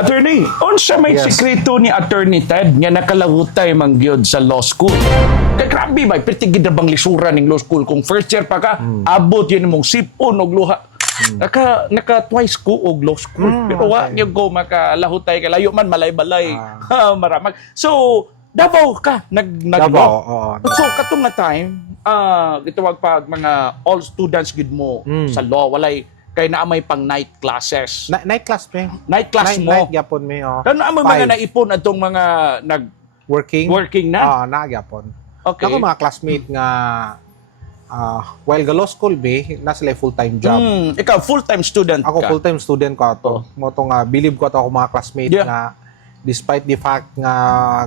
Attorney, unsa may Yes. sikreto ni Attorney Ted nga nakalahutay man gyud sa law school? Kay grabe ba, pertigid na bang lisura ning law school kung first year pa ka, abot yun mong sipon og luha. Naka twice ko og law school. Pero wa niyo ko makalahutay kay layo man malay-balay. Maramag. So, Davao ka Davao, oo. So katong nga time, gitawag pag mga all students gid mo sa law, walay kay naa may pang night classes. Night class me. Night class mo. Night gyapon me. Oh. Kano amo mga naipon atong mga working na? Na gyapon. Okay. Ako mga classmate nga while ga law school be, na sila full-time job. Ikaw full-time student Ako ka. full-time student ko ato. Mo to nga believe ko ato ako mga classmate Yeah. nga despite the fact nga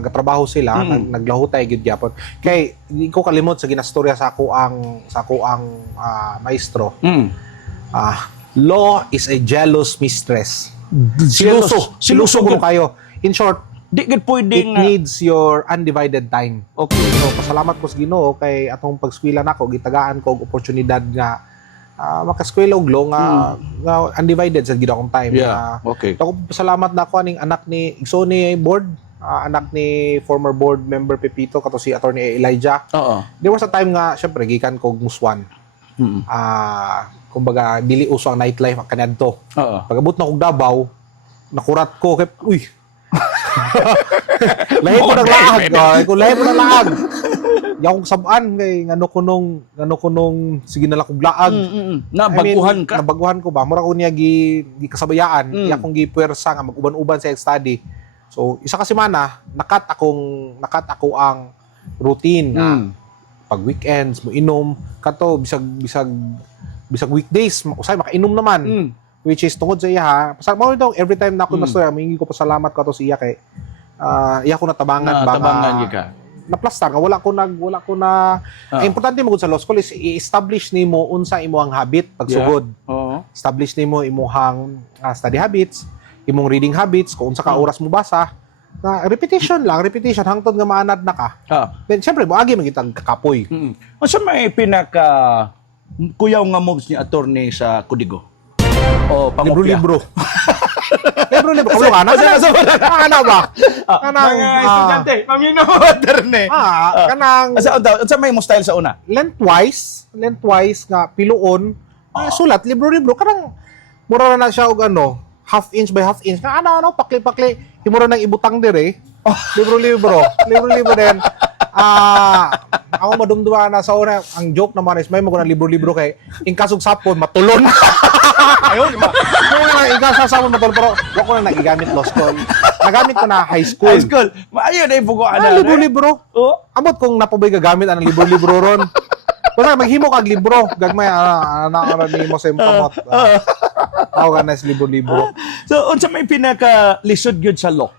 gatrabaho sila, naglahutay gid gyapon. Kay di ko kalimot sa ginastorya sa ako ang maestro. Law is a jealous mistress. Siluso ko kayo. In short, Di gid it pwedeng needs your undivided time. okay. So, pasalamat ko sa Ginoo kay atong pagskwela nako, gitagaan ko og oportunidad nga makaskwela og law nga undivided sa gid akong time. Yeah. Okay. Ako pasalamat na ako aning anak ni Igsoni board, anak ni former board member Pepito kato si Attorney Elijah. Oo. There was a time nga syempre gikan ko og muswan. Kumbaga dili uso ang nightlife kanadto. Oo. Pagabot na kog Davao, nakurat ko kay uy. Lahi ko nang laag, ko lahi ko nang laag. Di akong sabaan kay ngano ko nung sige na lang kog laag. Nabaguhan ka. Nabaguhan ko ba? Mura ko niya gi kasabayaan, di akong gi puwersa nga mag-uban-uban sa study. So, isa ka semana, nakat ako ang routine nga pag weekends mo inom kato bisag weekdays usay makainom naman. Which is tungod sa iya mo daw every time na ako masaya mingi ko pasalamat ko to sa iya kay iya ko natabangan Tabangan gyud ka. naplastar nga wala ko na ang importante mo sa law school is i-establish nimo unsa imong habit pagsugod. Oo. Establish nimo imong study habits, imong reading habits, kung unsa ka oras mo basa. Na repetition hangtod nga maanad na ka. Then syempre moagi man kitang kakapoy. Unsa may pinaka kuyaw nga moves ni attorney sa Kudigo? O pangopya? Libro. Libro. Kamu ka na? Ano ba? Kanang Mga estudyante, paminooderne. kanang Unsa may mo style sa una? lengthwise nga piluon. Sulat libro. Kanang mura na siya og half inch by half inch. Nga pakli himura nang ibutang dire. Libro din. Ako madumduma na sa una ang joke naman is may mo na libro kay ingkasog sapon matulon. Ayun, ingkasog sapon matulon pero wako na nagigamit law school. Nagamit ko na high school. High school. Maayo na ibugo ana. Libro. Oh. Amot kung napaboy gagamit ang libro ron. Basta maghimo kag libro, gagmay ana ni mo sa impamot. Ako na sa libro. So unsa may pinaka lisod gyud sa law?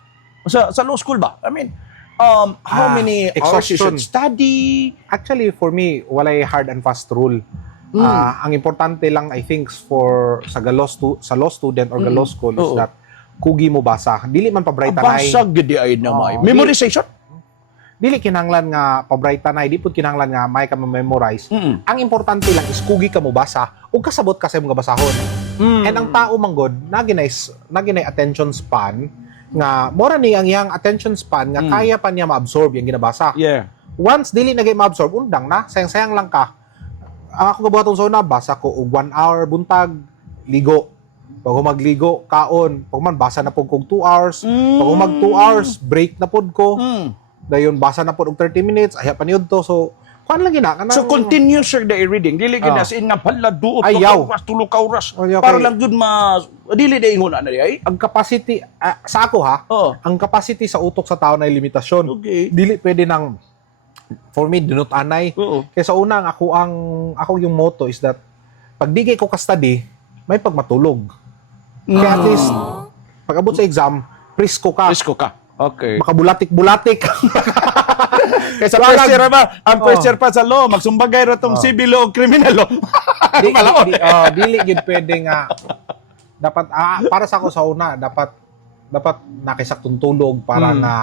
Sa law school ba? I mean, how many hours you should exhaustion. study? Actually, for me, walay hard and fast rule. Ang importante lang, I think, sa law student or law school is Oo. that kugi mo basa. Dili man pabright tanay. Basag gyud di ay na may. Memorization? Dili kinahanglan nga pabright tanay. Di pud kinahanglan nga may ka memorize. Ang importante lang is kugi ka mo basa ug kasabot ka sa imong basahon. And ang tao manggod, naginay attention span nga mora ni ang iyang attention span nga kaya pa niya ma-absorb yung ginabasa. Yeah. Once dili na gyud ma-absorb, undang na, sayang-sayang lang ka. Ako gabuhatong sa una, basa ko og 1 hour buntag, ligo. Pag magligo, kaon. Pag man basa na pud kog 2 hours. Pag mag 2 hours, break na pud ko. Dayon basa na pud og 30 minutes, ay paniud to. So, kuan lang gina kanang So continuous your day reading. Dili gid as in nga pala duot Ayaw. tulog ka oras. Ayaw, Para kay- lang gud dili day ingon ana di ay. ang capacity sa ako Oo. ang capacity sa utok sa tao na limitasyon. Okay. Dili pwede nang for me dunot anay. Oo. Kaya sa una ako yung motto is that pag digay ko ka-study, may pagmatulog. Kaya at least pag abot sa exam, presko ka. Risko ka. Okay. Makabulatik-bulatik. Kaysa first year ba? Ang first year pa sa law, magsumbagay ra tong civil law o criminal law. Dili gid pwede nga dapat para sa ako sa una dapat nakisaktong tulog para nga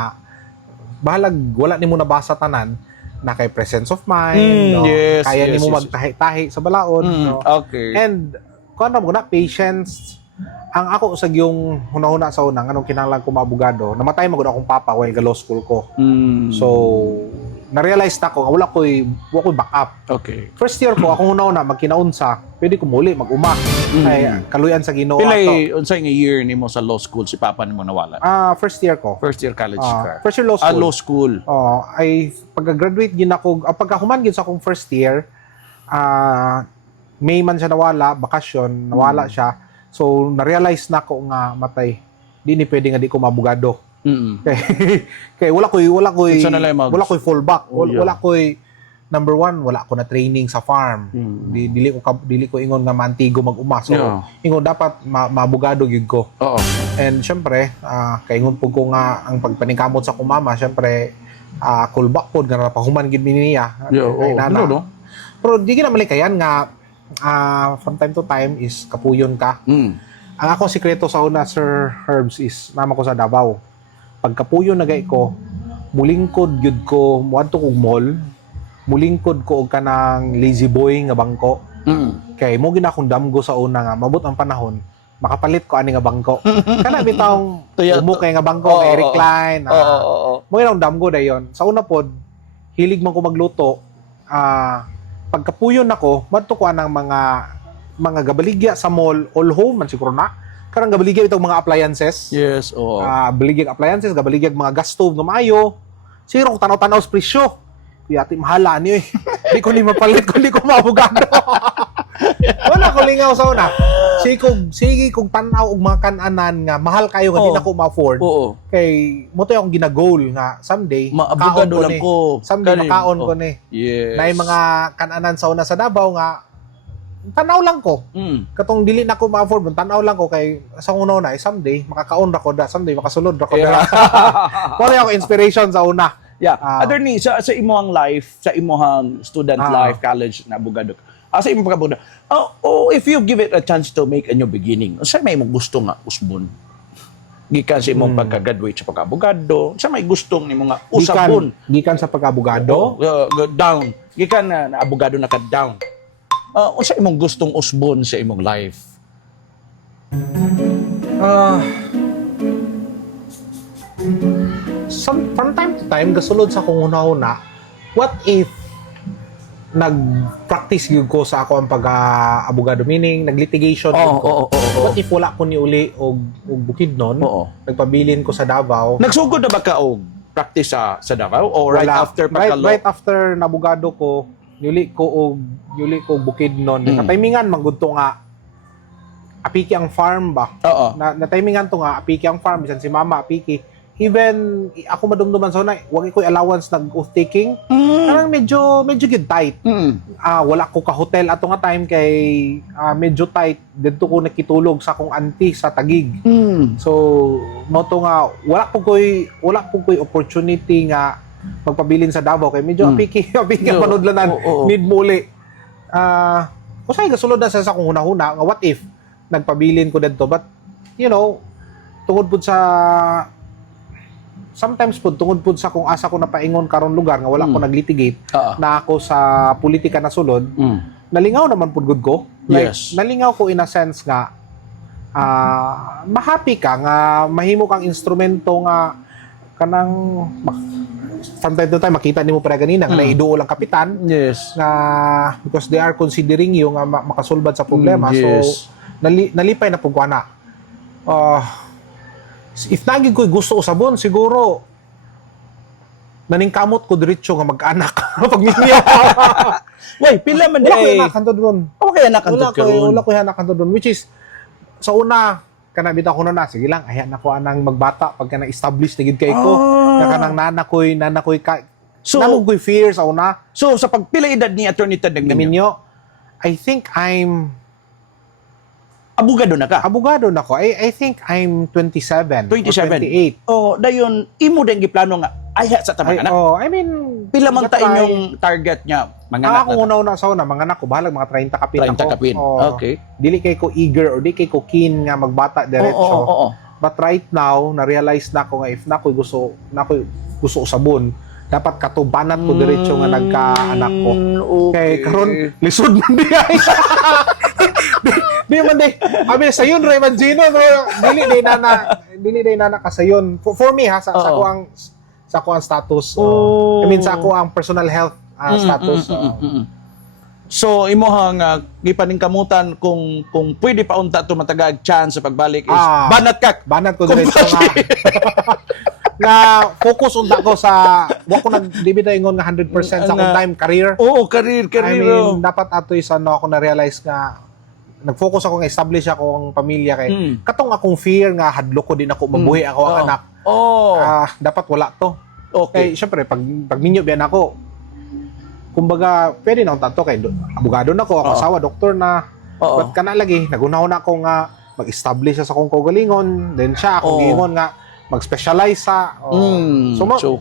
bahalag wala nimo nabasa tanan na kay presence of mind, no? Yes, Kaya yes, nimo yes. magtahi-tahi sa balaod, no? Okay. And kuan mo na patience ang ako sa yung huna-huna sa unang anong kinahanglan ko maabogado, namatay magud akong papa while ga law school ko. So na-realize na ko nga wala ko'y backup. Okay. First year ko, akong una-una, magkinaunsa, pwede ko muli, mag-uma. Ay, kaluyan sa Ginoo Pilay, ato. unsay nga year nimo sa law school si papa nimo nawala? First year ko. First year college ka. First year law school. Law school. Ay, pagka-graduate gin ako, pagkahuman gin sa akong first year, May man siya nawala, bakasyon, nawala siya. So, na-realize na ko nga matay. Di ni pwede nga di ko mabugado. Kaya wala ko'y fallback. Wala ko'y number one, wala ko na training sa farm. Dili ko ingon nga mantigo mag-uma. So ingon dapat mabugado gyud ko. And syempre, kay ingon pud ko nga ang pagpaningkamot sa kumama, syempre callback pod nga napahuman gid mi niya. Pero di gina malikayan nga from time to time is kapuyon ka. Ang ako sikreto sa una, Sir Herbs, is mama ko sa Davao. Pagkapuyo na gay ko, mulingkod gyud ko muadto kog mall, mulingkod ko og kanang lazy boy nga bangko. Kay mo gina akong damgo sa una nga mabot ang panahon, makapalit ko ani nga bangko. Kana bitawng umo kay nga bangko, kay recline. Mo gina akong damgo dayon. Sa una pod, hilig man ko magluto. Pagkapuyo nako, madto ko anang mga gabaligya sa mall, all home man siguro na. Karang gabaligya itong mga appliances. Yes, Baligyag appliances, gabaligyag mga gas stove nga maayo. Siguro kung tanaw-tanaw sa presyo. Kuya, ati mahala niyo eh. Di ko ni mapalit kung di ko maabogado. Wala ko lingaw sa una. Sige kung tanaw og mga kananan nga mahal kayo nga di na ko ma-afford. Kay mo to yung gina-goal nga someday maabogado lang ko. Someday makaon ko ni. Yes. Na mga kananan sa una sa Davao nga tanaw lang ko. Katong dili na ko ma-afford, tanaw lang ko kay sa una na someday makakaon ra ko da, someday makasulod ra ko da. Pare ako inspiration sa una. Yeah. Attorney, sa imong life, sa imong student life, college na abogado. Sa imong pagkabogado. If you give it a chance to make a new beginning, sa may imong gusto nga usbon? Gikan sa imong pagka-graduate sa pagka-abogado, sa may gustong nimo nga usabon? Gikan sa pagka-abogado? Down. Gikan na abogado na ka down. Unsa imong gustong usbon sa imong life? From time to time, gasulod sa kung una-una, what if nag-practice yun ko sa ako ang pag-abogado, meaning nag-litigation ko. What if wala ko ni uli og bukid nun, nagpabilin ko sa Davao. Nagsugod na ba ka og practice sa Davao? O right after pagka-law? Right after nabogado ko, yuli ko bukid nun. Natimingan magudto nga apiki ang farm ba? Natimingan to nga apiki ang farm, bisan si mama apiki. Even ako madumduman sa una, wag ko allowance nag oath taking. Parang medyo good tight. Wala ko ka hotel ato nga time kay medyo tight didto ko nakitulog sa akong auntie sa Tagig. So mo to nga wala ko koy opportunity nga magpabilin sa Davao kay medyo apiki panudlanan need muli. Usay gasulod na sa akong hunahuna nga what if nagpabilin ko didto, but you know tungod pud sa sometimes po tungod po sa kung asa ko napaingon karon lugar nga wala ko naglitigate na ako sa politika na sulod, nalingaw naman pud gud ko. Like, nalingaw ko in a sense nga ma-happy ka nga mahimo kang instrumento nga kanang from time to time makita nimo para ganina nga naiduol ang kapitan nga because they are considering you nga makasulbad sa problema. So nalipay na pud ko ana. If naging ko'y gusto usabon, siguro naningkamot ko diretso nga mag-anak. Pag minyo. Wait, pila man wala ko anak kanto doon. Wala ko anak kanto doon. Which is, sa una, kanabita ko na, sige lang, ayan ako anang magbata pagka na-establish na gid kay ko. Kanang nanakoy so, namugoy fear sa una. So, sa pagpila edad ni Attorney Ted Nagminyo, I think I'm abogado na ka? Abogado na ko. I think I'm 27 or 28. Dayon, imo din giplano nga, aya sa tamang anak? I mean, pila man ta inyong target niya? Mga anak ako una sa una, mga anak ko, bahalag mga 30 kapin 30 kapin, okay. Dili kay ko eager or di kay ko keen nga magbata diretso. But right now, na-realize na ko nga if na ko gusto usabon, dapat katubanat ko diretso nga nagka-anak ko. Okay. Kay karon lisod man di ay. Di man day. Abi sayon Ray Mangino no. Dili day na kasayon. For me ha sa ako ang status. I mean sa ako ang personal health status. So imohang gipaningkamutan kung pwede pa unta to matagag chance sa pagbalik is banat ko diretso nga. Nga focus unta ko sa wa ko nag-debit ingon nga 100% sa akong time career. Oo, career. I mean, dapat ato is ako na-realize nga nag-focus ako nga establish ako ang pamilya kay katong akong fear nga hadlok ko din ako mabuhi ako ang anak. Dapat wala to. Okay. Kay syempre pag minyo biyan ako kumbaga pwede na akong tato kay abogado na ako asawa doktor na. But kana lagi nagunahon na ako nga mag-establish sa akong kaugalingon then siya akong giingon nga mag-specialize sa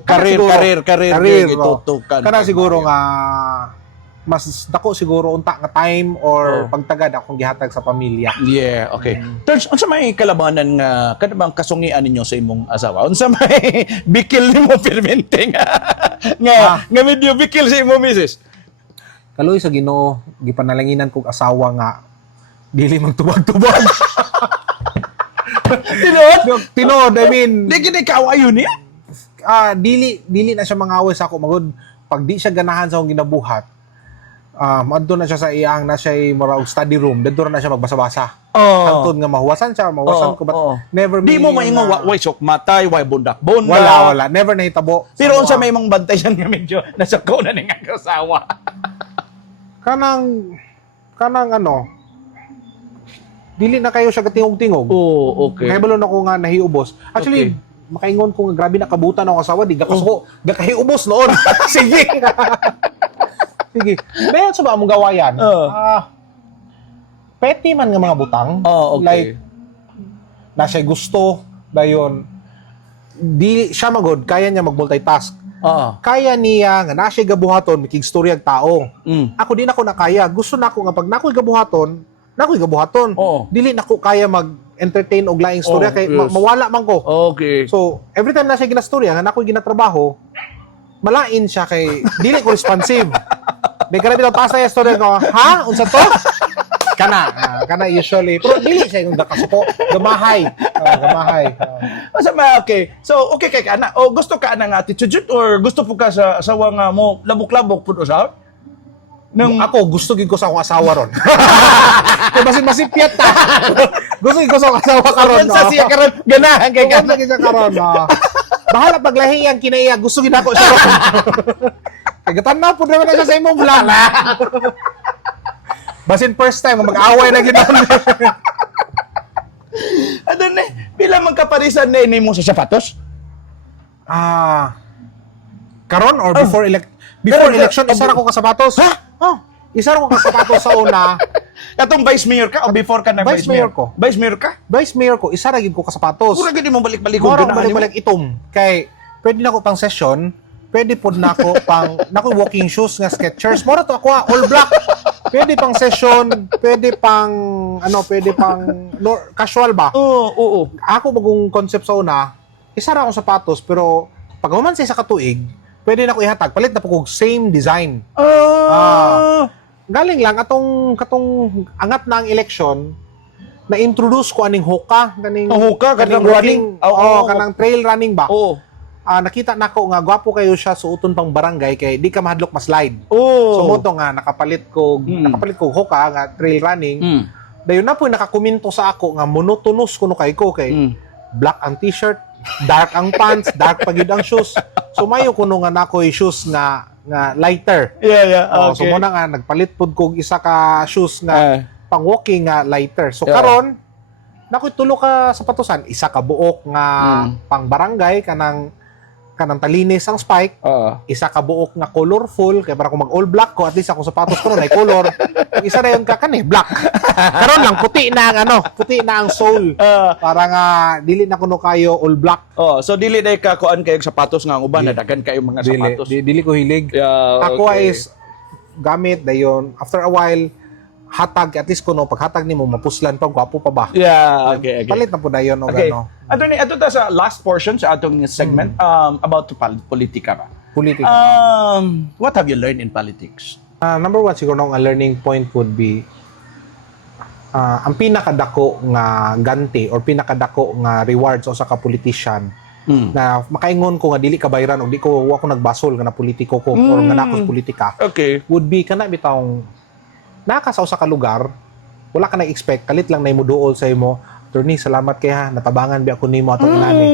career gitutukan. Kana siguro nga mas dako siguro unta nga time or pagtagad akong gihatag sa pamilya. Yeah, okay. Terms, unsa may kalabanan nga kada bang kasungian ninyo sa imong asawa? Unsa may bikil nimo permente nga medyo bikil sa imong misis? Kaloy sa Ginoo, gipanalanginan kog asawa nga dili magtubag-tubag. Tinod, I mean, di gid kaawayon niya. Dili na siya mangaway sa ako magud pag di siya ganahan sa akong ginabuhat. Adto na siya sa iyang na siya murag study room, dito na siya magbasa-basa. Hangtod nga mahuwasan ko but never di mo maingon way sok matay, way bundak-bundak. Wala, never nahitabo. Pero unsa may imong bantayan nga medyo nasakaw na ning asawa. Kanang dili na kayo siya katingog-tingog. Okay. Kaya balon ako nga nahiubos. Actually, makaingon ko nga grabe na kabutan ako asawa, di gakasuko, gakahiubos noon. Sige. Sige. Bayan sa ba mong gawayan? Petty man nga mga butang. Okay. Like, na siya gusto, dayon, di siya magod, kaya niya mag-multitask. Kaya niya nga na siya gabuhaton, makigstorya ang tao. Ako din ako nakaya. Gusto na ako nga pag nako'y gabuhaton, dili na ko kaya mag-entertain og laing storya kay mawala man ko. Okay. So, every time na siya ginastorya, nga nako'y ginatrabaho, malain siya kay dili ko responsive. May grabe daw pasa yung storya ko, ha? Unsa to? Kana usually. Pero dili siya yung nakasuko. Gamahay. Okay. So, okay kay kana. O gusto ka ng attitude or gusto po ka sa asawa nga mo labok-labok pud usab? Ako, gusto gid ko sa akong asawa ron. Kung masipyat ta. Gusto gid ko sa akong asawa karon. Sa siya karon ganahan kay kana. Gusto gid siya karon. Bahala paglahi ang kinaiya. Gusto gid ako siya ron. Kagatan po naman na siya sa imong vlog. Basin first time, mag-away na ginoon. Ano na, pila man kaparisan na mo sa sapatos? Karon or before election, isa ra ko ka sapatos. Ha? Isa ra ko ka sapatos sa una. Katong vice mayor ka o before ka na Vice mayor ko. Vice mayor ka? Vice mayor ko, isa ra gid ko ka sapatos. Pura gid mo balik-balik Mura balik-balik itom. Kay pwede na ko pang session, pwede pod na ako pang walking shoes nga Skechers. Mura to ako all black. Pwede pang session, pwede pang casual ba? Oo. Ako bagong concept sa una, isa ra akong sapatos pero pag human sa isa ka tuig, pwede na ko ihatag palit na po kog same design. Galing lang katong angat na ang election, na-introduce ko aning hoka, kaning running, kanang trail running ba? Nakita nako nga gwapo kayo siya suoton pang barangay kay di ka mahadlok ma-slide. So moto nga nakapalit ko hoka nga trail running. Dayon na po nakakomento sa ako nga monotonous kuno kay black ang t-shirt, dark ang pants, dark pagid ang shoes. So mayo kuno nga nakoy shoes nga lighter. Yeah. Okay. So mo na nga nagpalit pud kog isa ka shoes nga pang walking nga lighter. So karon nakoy tulo ka sapatosan, isa ka buok nga pang barangay kanang talinis ang spike, isa ka buok nga colorful kay para kung mag all black ko at least ako sapatos ko ron ay color. Isa na yun ka black. Karon lang puti na ang sole. Para nga dili na kuno kayo all black. So dili day ka kuan kayo sapatos nga ang uban na daghan kayo mga sapatos. Dili ko hilig. Ako is gamit dayon after a while hatag at least kuno pag hatag nimo mapuslan pa gwapo pa ba. Yeah, okay. Palit na po dayon og ano. Ato ta sa last portion sa atong segment about politika ba. Politika. What have you learned in politics? Number one siguro ang learning point would be ang pinakadako nga ganti or pinakadako nga rewards sa ka politician na makaingon ko nga dili ka bayran o di ko wa ko nagbasol nga na politiko ko or nga nakos politika Okay. would be kana bitawng naka sa usa ka lugar wala ka na-expect kalit lang na imo duol sa imo attorney salamat kay ha natabangan bi ako nimo atong inani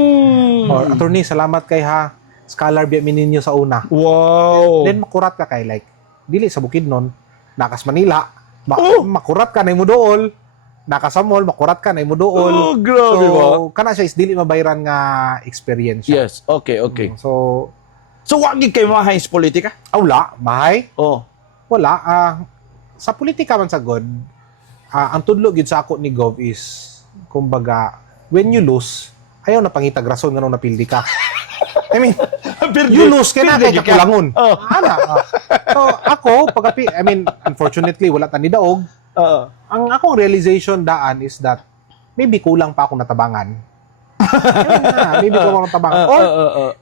or attorney salamat kay ha scholar bi mi ninyo sa una Wow. then makurat ka kay like dili sa Bukidnon nakas Manila Oh! makurat ka na imo duol naka sa mall makurat ka na imo duol Oh, grabe ba? so kana siya is dili mabayran nga experience siya. Yes. Okay, okay. So So, wag gid kay mga sa politika? wala mahay Oh. wala sa politika man sa God ang tudlo gid sa ako ni Gov is kumbaga when you lose ayaw na pangitag rason nga nung napildi ka I mean you lose ka na kay kakulangon Oh. so ako I mean unfortunately wala ta ni daog ang akong realization daan is that maybe kulang pa ako natabangan maybe kulang natabangan or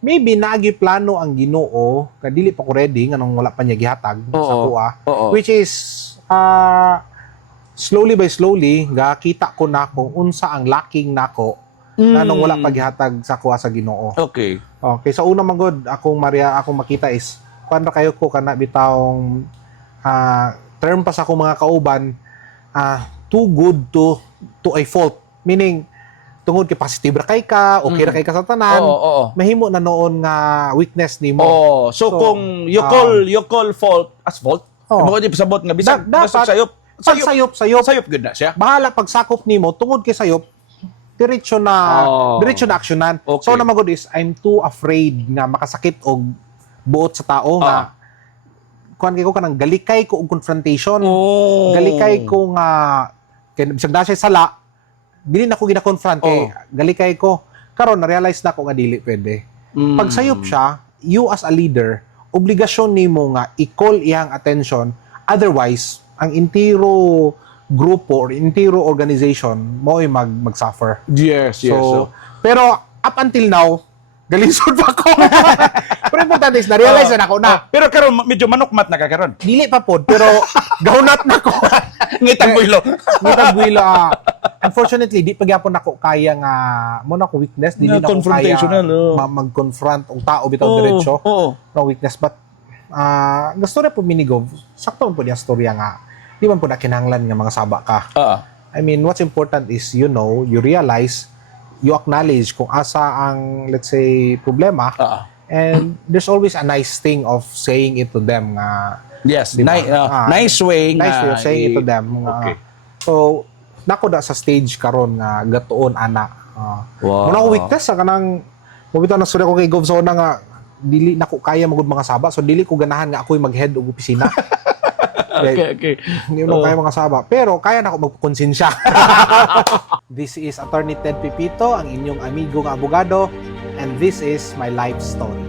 maybe naagi plano ang Ginoo nga dili pa ko ready nga nung wala pa niya gihatag sa kuha Oo. which is slowly by slowly kita ko na kung unsa ang lacking nako na nung wala pa gihatag sa kuha sa Ginoo. Okay. Okay, sa una magod akong makita is kuan ra kayo ko kana bitawng term pa sa akong mga kauban too good to a fault, meaning tungod kay positive ra kay ka okay ra kay ka sa tanan Oo. mahimo na noon nga weakness nimo. Oh, so, So, kung you call fault as fault, mo di pasabot nga bisan basta sayop. Sayop Good na siya. bahala pagsakop nimo tungod kay sayop diretso na aksyonan. Okay. So na magod is I'm too afraid nga makasakit og buot sa tao nga kuan kay ko kanang galikay ko og confrontation. Oh. Galikay ko nga kay bisag na siya sala dili na ko gina-confront kay galikay ko karon na realize na ko nga dili pwede. Pag sayop siya, you as a leader, obligasyon nimo nga i-call iyang attention, otherwise ang entire grupo or entire organization mo ay mag-suffer. Yes, yes. So, pero up until now, galisod pa ako. Pero importante is na-realize na ako na Pero karon medyo manukmat na ka karon. dili pa pod pero gaunat na ko. Ngitang builo. Ngitag buwilo unfortunately di pa gyapon nako kaya nga mo na ko weakness dili na ko kaya Confrontational, mag-confront og tao bitaw diretso no weakness but gusto na po minigov sakto man po niya storya nga di man po na kinahanglan nga mga saba ka. I mean what's important is you realize you acknowledge kung asa ang let's say problema and there's always a nice thing of saying it to them nga Yes, diba? nice way nice way of saying it to them. Okay. So, nako da sa stage karon nga gatuon ana. Wow. Muna ko weakness sa kanang mabitaw na surya ko kay Gov Zona nga dili nako kaya magud mga saba so dili ko ganahan nga ako'y mag-head og opisina. Okay. Hindi mo kaya mga saba pero kaya nako magkonsensya. This is Attorney Ted Pipito, ang inyong amigo nga abogado and this is my life story.